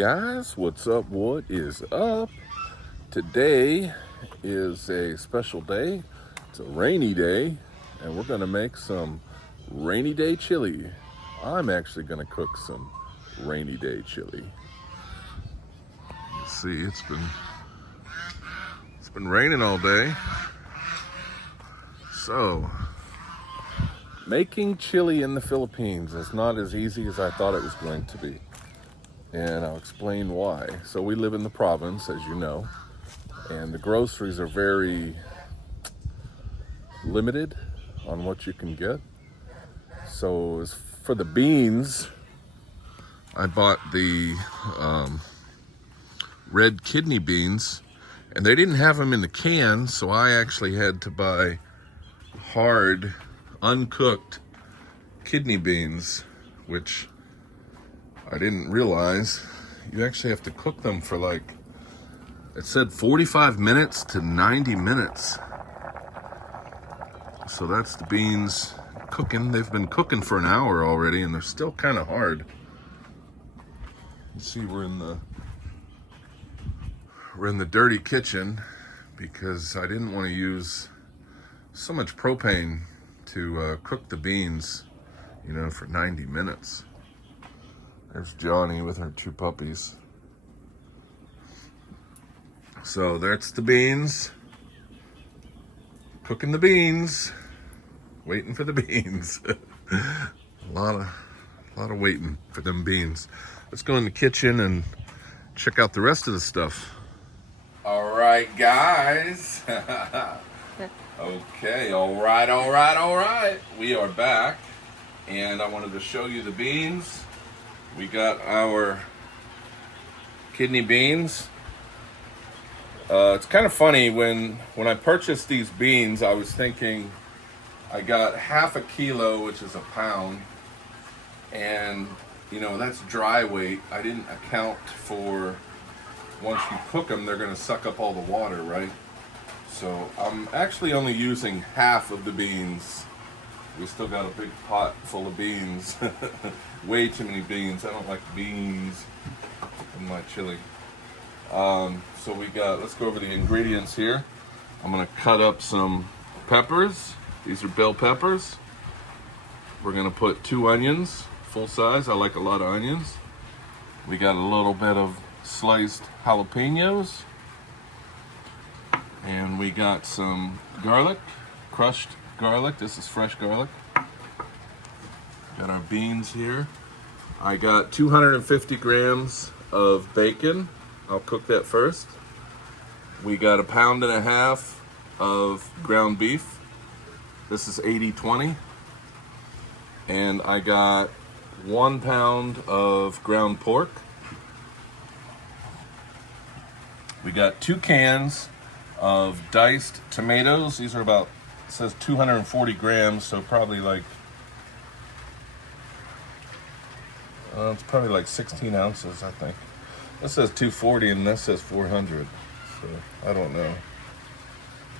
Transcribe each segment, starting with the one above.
guys, what's up? What is up? Today is a special day. It's a rainy day, and we're gonna make some rainy day chili. I'm actually gonna cook some rainy day chili. You see, it's been raining all day. So, making chili in the Philippines is not as easy as I thought it was going to be. And I'll explain why. So we live in the province, as you know, and the groceries are very limited on what you can get. So as for the beans, I bought the red kidney beans, and they didn't have them in the can, so I actually had to buy hard, uncooked kidney beans, which I didn't realize you actually have to cook them for it said 45 minutes to 90 minutes. So that's the beans cooking. They've been cooking for an hour already, and they're still kind of hard. You see, we're in the dirty kitchen because I didn't want to use so much propane to cook the beans, for 90 minutes. There's Johnny with her two puppies. So that's the beans. Cooking the beans. Waiting for the beans. a lot of waiting for them beans. Let's go in the kitchen and check out the rest of the stuff. All right, guys. Okay, all right. We are back, and I wanted to show you the beans. We got our kidney beans. It's kind of funny, when I purchased these beans, I was thinking I got half a kilo, which is a pound, and that's dry weight. I didn't account for, once you cook them, they're going to suck up all the water, right? So I'm actually only using half of the beans. We still got a big pot full of beans. Way too many beans. I don't like beans in my chili. So let's go over the ingredients here. I'm gonna cut up some peppers. These are bell peppers. We're gonna put 2 onions, full size. I like a lot of onions. We got a little bit of sliced jalapenos. And we got some garlic, crushed garlic. This is fresh garlic. Got our beans here. I got 250 grams of bacon. I'll cook that first. We got 1.5 pounds of ground beef. This is 80-20. And I got 1 pound of ground pork. We got 2 cans of diced tomatoes. These are it says 240 grams, so probably it's probably like 16 ounces, I think. This says 240 and this says 400, so I don't know.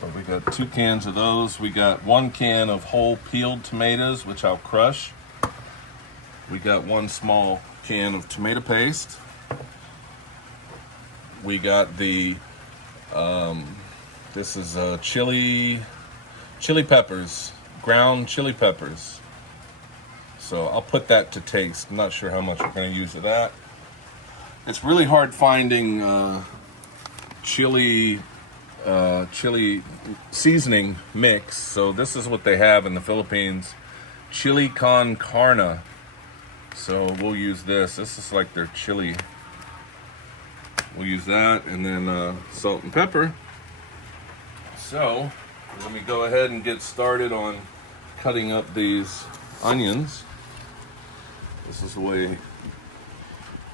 But we got 2 cans of those. We got 1 can of whole peeled tomatoes, which I'll crush. We got 1 small can of tomato paste. We got the this is chili peppers, ground chili peppers. So I'll put that to taste. I'm not sure how much we're going to use of that. It's really hard finding chili seasoning mix. So this is what they have in the Philippines, chili con carne. So we'll use this. This is like their chili. We'll use that, and then salt and pepper. So let me go ahead and get started on cutting up these onions. This is the way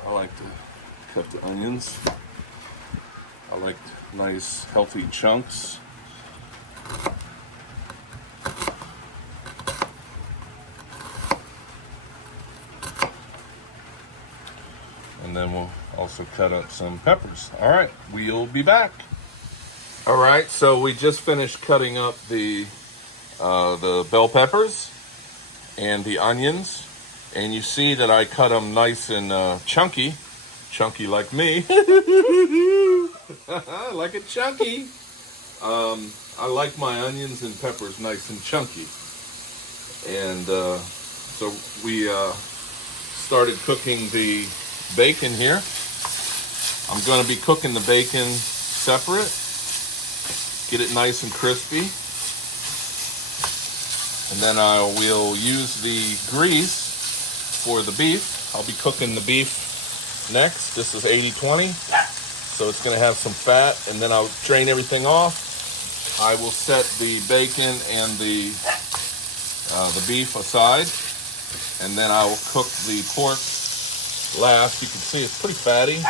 I like to cut the onions. I like nice, healthy chunks. And then we'll also cut up some peppers. All right, we'll be back. All right, so we just finished cutting up the bell peppers and the onions, and you see that I cut them nice and chunky. chunky like me. I like it chunky. I like my onions and peppers nice and chunky. And so we started cooking the bacon here. I'm going to be cooking the bacon separate. Get it nice and crispy. And then I will use the grease for the beef. I'll be cooking the beef next. This is 80-20. So it's going to have some fat, and then I'll drain everything off. I will set the bacon and the beef aside, and then I will cook the pork last. You can see it's pretty fatty.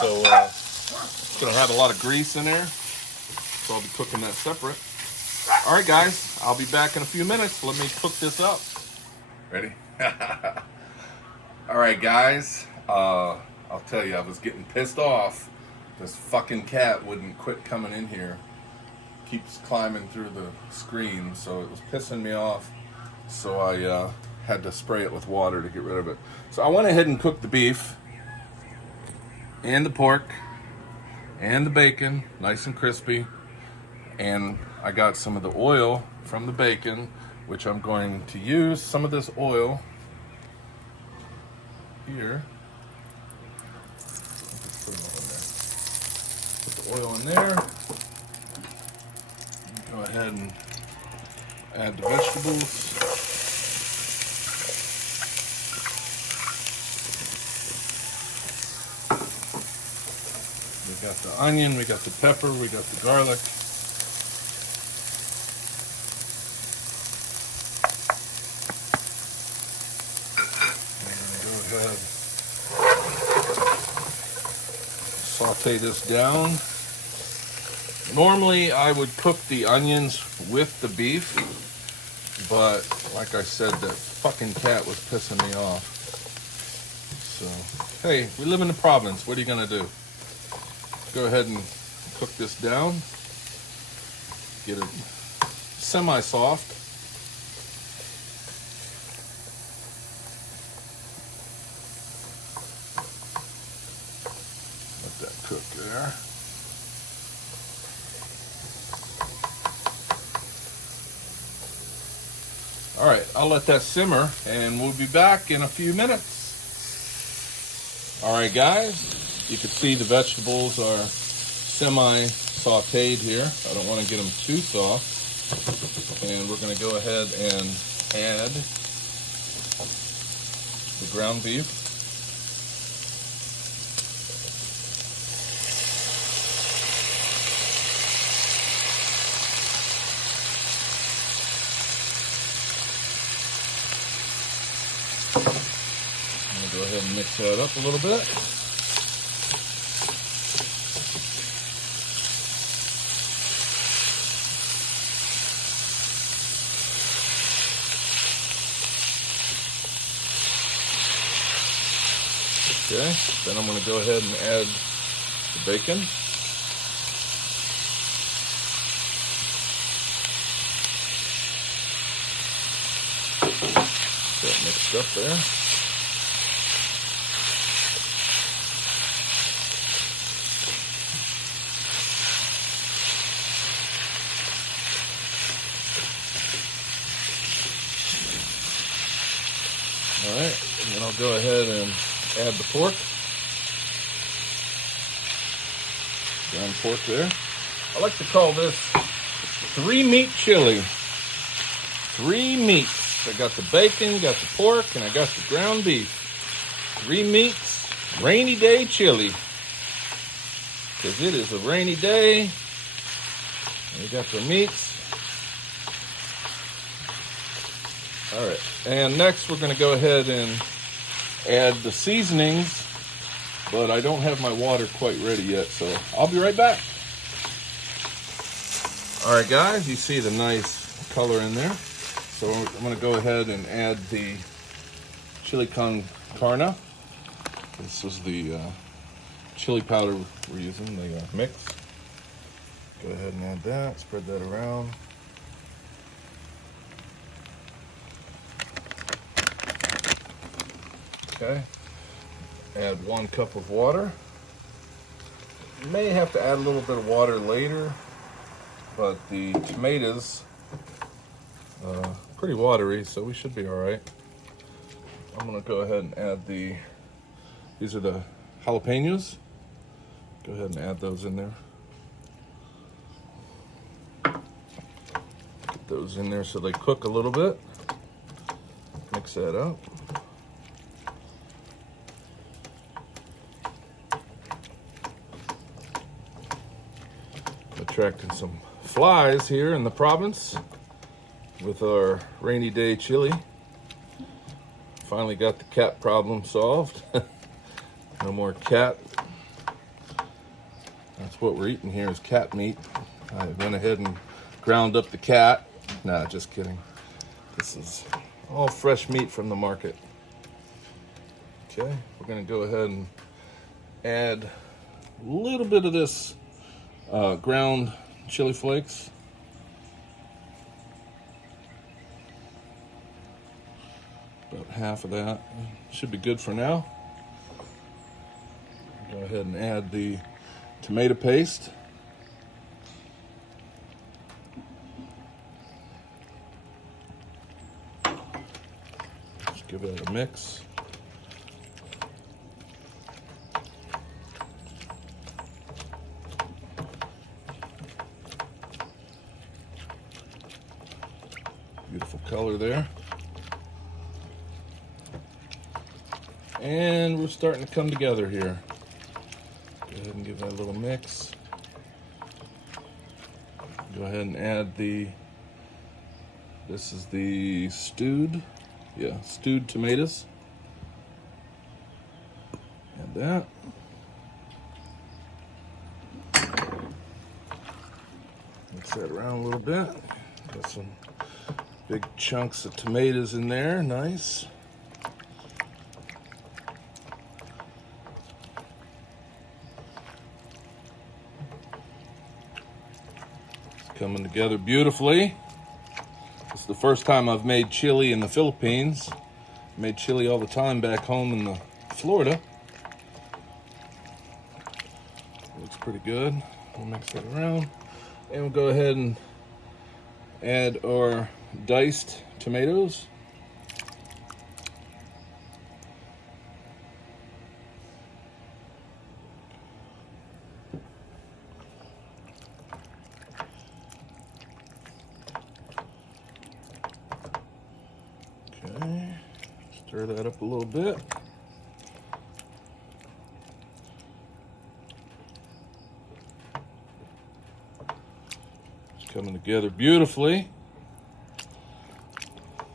So it's going to have a lot of grease in there. So I'll be cooking that separate. All right, guys, I'll be back in a few minutes. Let me cook this up. Ready? All right, guys. I'll tell you, I was getting pissed off. This fucking cat wouldn't quit coming in here. Keeps climbing through the screen, so it was pissing me off. So I had to spray it with water to get rid of it. So I went ahead and cooked the beef and the pork and the bacon, nice and crispy. And I got some of the oil from the bacon, which I'm going to use some of this oil here. Put the oil in there. Go ahead and add the vegetables. We got the onion, we got the pepper, we got the garlic. Saute this down. Normally I would cook the onions with the beef, but like I said, that fucking cat was pissing me off. So, hey, we live in the province. What are you gonna do? Go ahead and cook this down. Get it semi-soft. That cook there. All right, I'll let that simmer and we'll be back in a few minutes. All right, guys, you can see the vegetables are semi-sauteed here. I don't want to get them too soft. And we're going to go ahead and add the ground beef. Go ahead and mix that up a little bit. Okay, then I'm going to go ahead and add the bacon. Get that mixed up there. All right, and then I'll go ahead and add the pork. Ground pork there. I like to call this 3-meat chili. 3 meats. I got the bacon, got the pork, and I got the ground beef. 3 meats, rainy day chili. Because it is a rainy day. And we got the meats. All right, and next we're going to go ahead and add the seasonings, but I don't have my water quite ready yet, so I'll be right back. All right, guys, you see the nice color in there. So I'm going to go ahead and add the chili con carne. This is the chili powder we're using, the mix. Go ahead and add that, spread that around. Okay, Add 1 cup of water. You may have to add a little bit of water later, but the tomatoes pretty watery, so we should be all right. I'm gonna go ahead and add these are the jalapenos. Go ahead and add those in there. Get those in there so they cook a little bit. Mix that up. Attracting some flies here in the province with our rainy day chili. Finally got the cat problem solved. No more cat. That's what we're eating here is cat meat. I went ahead and ground up the cat. Nah, just kidding. This is all fresh meat from the market. Okay, we're gonna go ahead and add a little bit of this ground chili flakes. About half of that. Should be good for now. Go ahead and add the tomato paste. Just give it a mix. Beautiful color there. And we're starting to come together here. Go ahead and give that a little mix. Go ahead and add this is the stewed tomatoes. Add that. Mix that around a little bit. Got some big chunks of tomatoes in there, nice. Coming together beautifully. This is the first time I've made chili in the Philippines. I made chili all the time back home in Florida. Looks pretty good. We'll mix that around. And we'll go ahead and add our diced tomatoes. Okay, stir that up a little bit. It's coming together beautifully.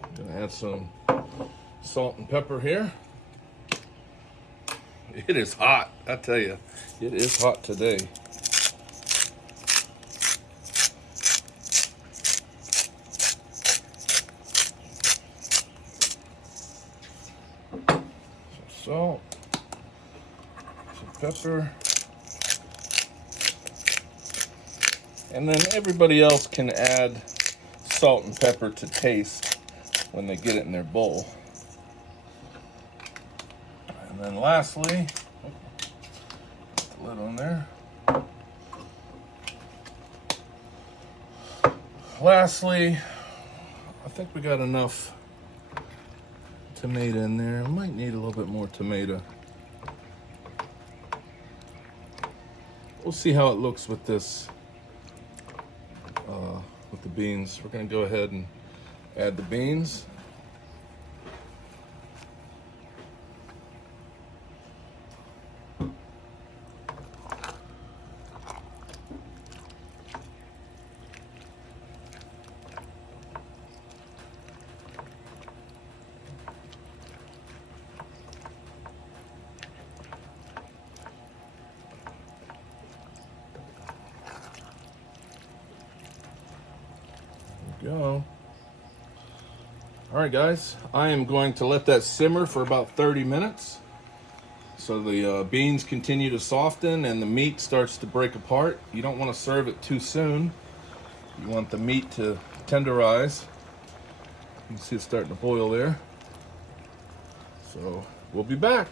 I'm gonna add some salt and pepper here. It is hot, I tell you. It is hot today. Salt, some pepper, and then everybody else can add salt and pepper to taste when they get it in their bowl. And then lastly, put the lid on there. Lastly, I think we got enough tomato in there. I might need a little bit more tomato. We'll see how it looks with this, with the beans. We're gonna go ahead and add the beans. Go. All right, guys, I am going to let that simmer for about 30 minutes so the beans continue to soften and the meat starts to break apart. You don't want to serve it too soon. You want the meat to tenderize. You can see it starting to boil there. So we'll be back.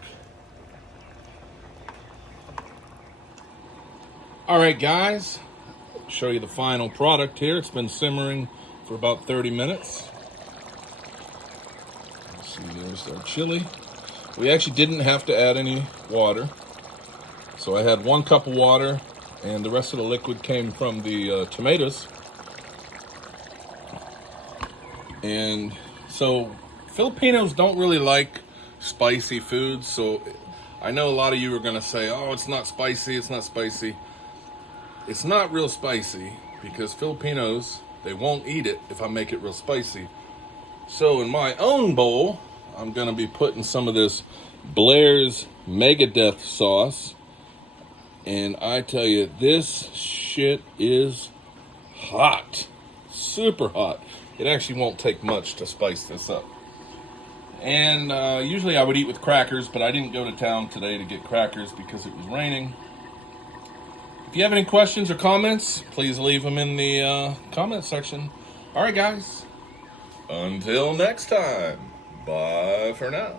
All right, guys, show you the final product here. It's been simmering for about 30 minutes. Let's see, there's our chili. We actually didn't have to add any water. So I had 1 cup of water, and the rest of the liquid came from the tomatoes. And so Filipinos don't really like spicy foods, so I know a lot of you are going to say, oh, it's not spicy, it's not spicy. It's not real spicy because Filipinos, they won't eat it if I make it real spicy. So in my own bowl, I'm going to be putting some of this Blair's Megadeth sauce. And I tell you, this shit is hot. Super hot. It actually won't take much to spice this up. And usually I would eat with crackers, but I didn't go to town today to get crackers because it was raining. If you have any questions or comments, please leave them in the comment section. All right, guys. Until next time. Bye for now.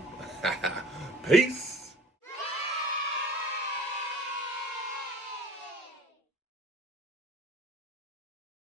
Peace.